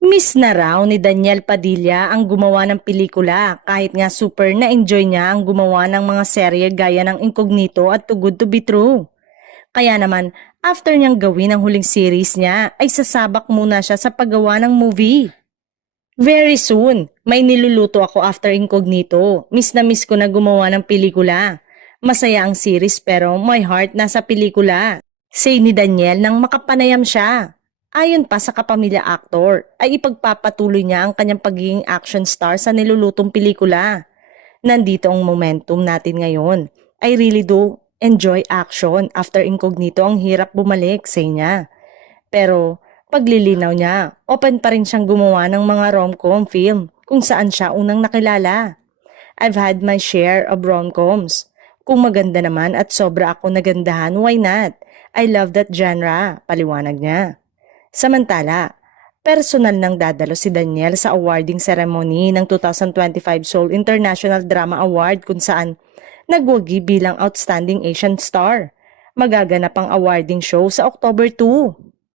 Miss na raw ni Daniel Padilla ang gumawa ng pelikula kahit nga super na-enjoy niya ang gumawa ng mga serye gaya ng Incognito at Too Good to Be True. Kaya naman, after niyang gawin ang huling series niya, ay sasabak muna siya sa paggawa ng movie. Very soon, may niluluto ako after Incognito. Miss na miss ko na gumawa ng pelikula. Masaya ang series pero my heart nasa pelikula. Say ni Daniel nang makapanayam siya. Ayon pa sa kapamilya actor, ay ipagpapatuloy niya ang kanyang pagiging action star sa nilulutong pelikula. Nandito ang momentum natin ngayon. I really do enjoy action. After Incognito, ang hirap bumalik, say niya. Pero paglilinaw niya, open pa rin siyang gumawa ng mga rom-com film kung saan siya unang nakilala. I've had my share of rom-coms. Kung maganda naman at sobra ako nagandahan, why not? I love that genre, paliwanag niya. Samantala, personal nang dadalo si Daniel sa awarding ceremony ng 2025 Seoul International Drama Award kung saan nagwagi bilang Outstanding Asian Star. Magaganap ang awarding show sa October 2.